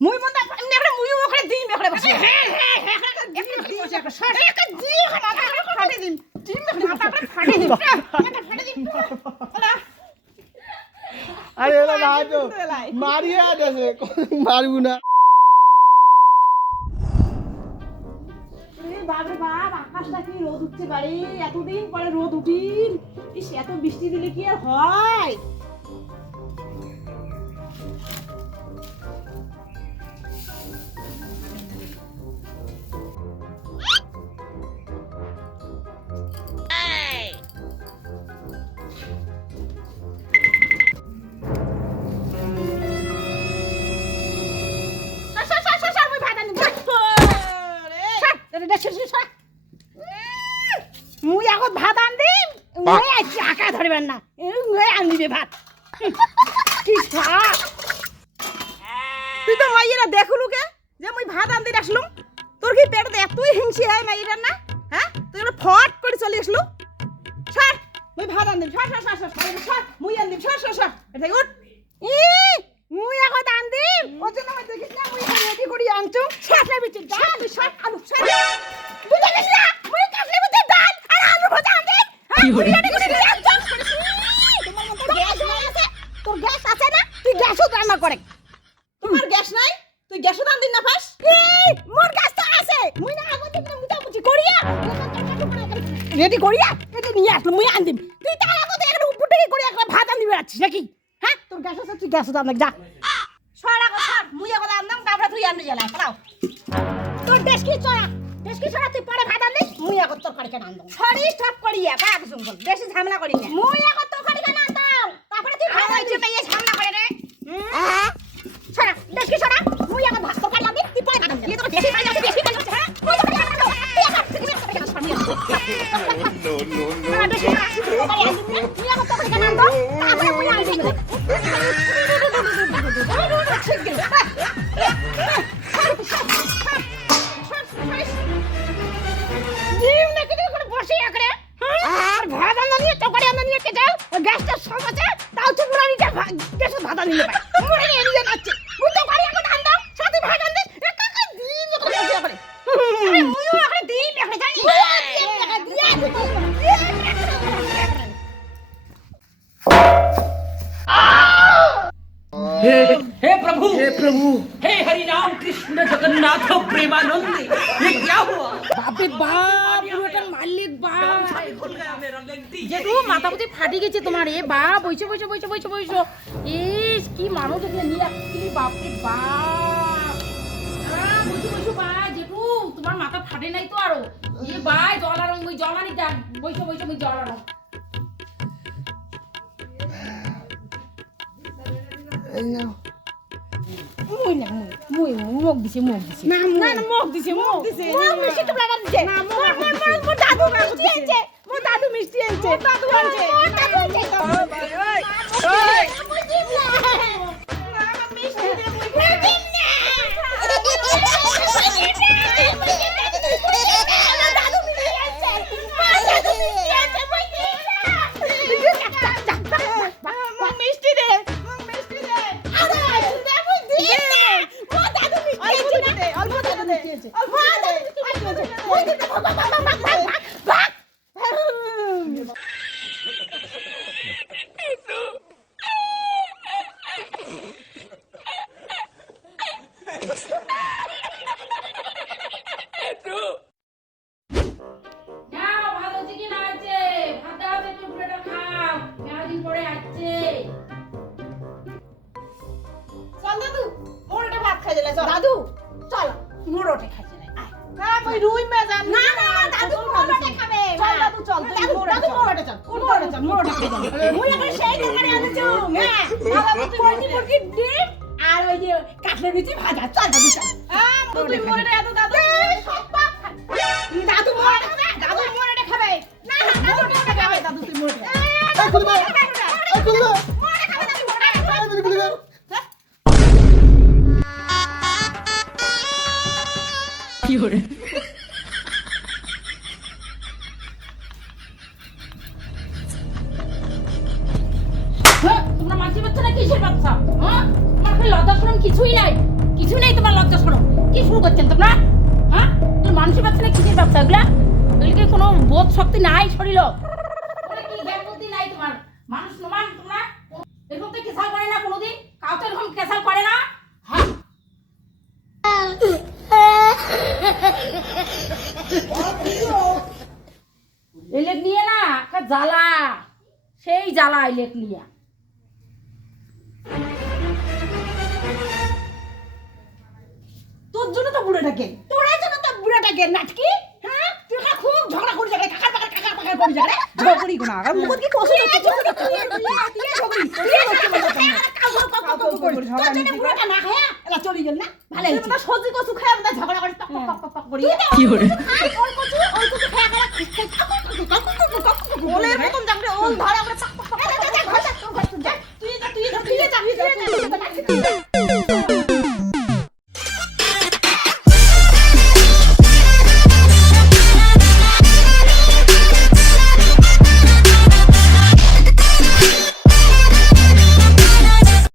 মুই মন এমনি একটা মুই ওখানে দিম এখানে বসে ফাটে দিম আরে এলা না তো মারিয়া দেছে মারবো না। বাপরে বাপ, আকাশটা কি রোদ উঠছে বাড়ি, এতদিন পরে রোদ উঠিল। ইস, এত বৃষ্টি দিলে কি আর হয়? মুই আগত ভাত আনদিম, মুই আইছি আকা ধরিবেন না, মুই আনদিবে ভাত। কি সাপ! তুই তো মাইয়েরা দেখলু কে যে মুই ভাত আনদি আসলুম? তোর কি পেট এতই হিংসি হয় মাইয়েরার না? হ্যাঁ, তুই এগুলো ফট করে চলে আসলু। সর, মুই ভাত আনদিম, সর সর সর সর সর, মুই আনদিম, সর সর সর, এটা উঠ। মুই আগত আনদিম, ওর জন্য আমি দেখিস না মুই রেডি করি আনছু। সর না বিচি, যা তুই সর, আলু সর। তুই দেখিস না মুই কাটলে মধ্যে ডাল আর আলু ভাজা আনদিম। কি হরে রেডি করে আনছু। তোমার মতো গ্যাস নাই আছে? তোর গ্যাস আছে না? তুই গ্যাসও রান্না করে। তোমার গ্যাস নাই? তুই গ্যাসও রান্দিন না পাস? মোর গ্যাস তো আছে। মুই না আগত দিন মুটা মুচি করিয়া রেডি করিয়া এটা নিয়ে আসলো, মুই আনদিম। তুই তার আগত একটা উপটে করিয়া একটা ভাত আনদিবে আছিস নাকি? হ্যাঁ, তোর গ্যাস আছে, তুই গ্যাসও রান্না যা। সর আগত সর, মুই আগত আনদাম, তারপরে তুই আনবি জ্বালা খাও। তোর দেশ কি চড়া, দেশ কি চড়া, তুই পরে ভাত আনবি, মুই আগত তরকারি কেন আনদাম। সরি স্টপ করিয়া বাঘ জঙ্গল, বেশি ঝামেলা করি না। মুই আগত তরকারি কেন আনদাম, তারপরে তুই ভাত আনবি। পেয়ে ঝামেলা করে রে। সরা, দেশ কি চড়া, মুই আগত ভাত তরকারি আনবি, তুই পরে ভাত আনবি। তোর বেশি পাইলে বেশি পাইলে হ্যাঁ, মুই তরকারি আনবো। তুই আগত তুই তরকারি কেন আনবি? নো বেশি না, তরকারি আনবি, তুই আগত তরকারি কেন আনবো, তারপরে মুই আনবি। हे प्रभु, हे हरि राम कृष्ण जगन्नाथ प्रेमानंद, ये क्या हुआ? বাপ রে বাপ, পুরোটা মালিক বাপ। যেটু মাথাপতি ফাটি গেছে তোমার। এ বাপ, বইছো বইছো বইছো বইছো বইছো। ইস, কি মানুষ এখানে নিয়ে আসছি, বাপ রে বাপ। বইছো বইছো বা, যেটু তোমার মাথা ফাটে নাই তো আরো। এ ভাই জল আরং, মুই জল আনি দেখ। বইছো বইছো, মুই জল আরং। মুই না, মুই মুখ দিছে, মুখ দিছে। না না, মুখ দিছে, মুখ দিছে। মুখ মিষ্টি তো লাগা দিছে। না, মোর দাদু মিষ্টি আনছে, মোর দাদু মিষ্টি আনছে, দাদু আনছে, দাদু আনছে। ওই মুই দিম না, না মিষ্টি দে, মুই দিম না। দাদু মিষ্টি আনছে, দাদু মিষ্টি আনছে, মুই দিম না। মিষ্টি দে, মিষ্টি দে। আরে মুই দিম না, মোর দাদু মিষ্টি আনছে। অল্প দাদু মিষ্টি আনছে, অল্প দাদু মিষ্টি আনছে। মুই দিম না, বাক। যাও, ভাত হচ্ছে কি না হচ্ছে? ভাত দাও, একটু পুরোটা খাও, মেলাদিন পরে আসছে। চল দাদু, মোরটা ভাত খাই দিলে। চল দাদু, চল মোরটা খাই দিলে। হ্যাঁ, মই রুই মেজান। না না, দাদু মোরটা খাবে। চল দাদু, চল দাদু মোরটা চল। মোরটা চল, মোরটা খাই দাও। মুই এখন সেই দোকানে আনছো। হ্যাঁ, দাদু মুরগি মুরগি ডিম আর ওই যে কাটলের বিচি ভাজা। চল দাদু চল। হ্যাঁ, তুই মোরটা এত দাদু সব পাপ খাবে। দাদু মোরটা খাবে, দাদু মোরটা খাবে। না না, দাদু মোরটা খাবে, দাদু তুই মোরটা। এই কুলবা, এই কুলবা, মোরটা খাবে, দাদু মোরটা খাবে। এই কুলবা। কি হরে? তোমরা মাছি বাচ্চা না কিসের বাচ্চা? হ্যাঁ, তোমার খালি লজ্জা শরম কিছুই নাই। কি কিছু নেই তোমার লজ্জা শরম। কি শুরু করছেন তোমরা? হ্যাঁ, তোর মানুষের বাচ্চা না কিসের বাচ্চা এগুলা? এগুলিকে কোনো বোধ শক্তি নাই শরীর, কি জ্ঞান বুদ্ধি নাই তোমার। মানুষ নমান তোমরা এরকম তো কেসাল করে না কোনোদিন, কাউ তো এরকম কেসাল করে না। হ্যাঁ ইলেক নিয়ে না একটা জ্বালা, সেই জ্বালা ইলেক নিয়ে। তোর জন্য তো বুড়োটাকে, তোর জন্য তো বুড়োটাকে নাটকি। হ্যাঁ, তুই এখানে খুব ঝগড়া করি, ঝগড়া কাকার পাকার করি ঝগড়া। ঝগড়ি কোনা আর মুখত কি কষ্ট হচ্ছে? ঝগড়ি বুড়োটা না খায় এলা চলি গেল না, ভালো হইছে। তোমরা সহ্য কসু খায় আমরা ঝগড়া করি, টক টক টক টক করি। কি করে ওই কচু খায় খায় ওলে মতন জামরে ওল ধরা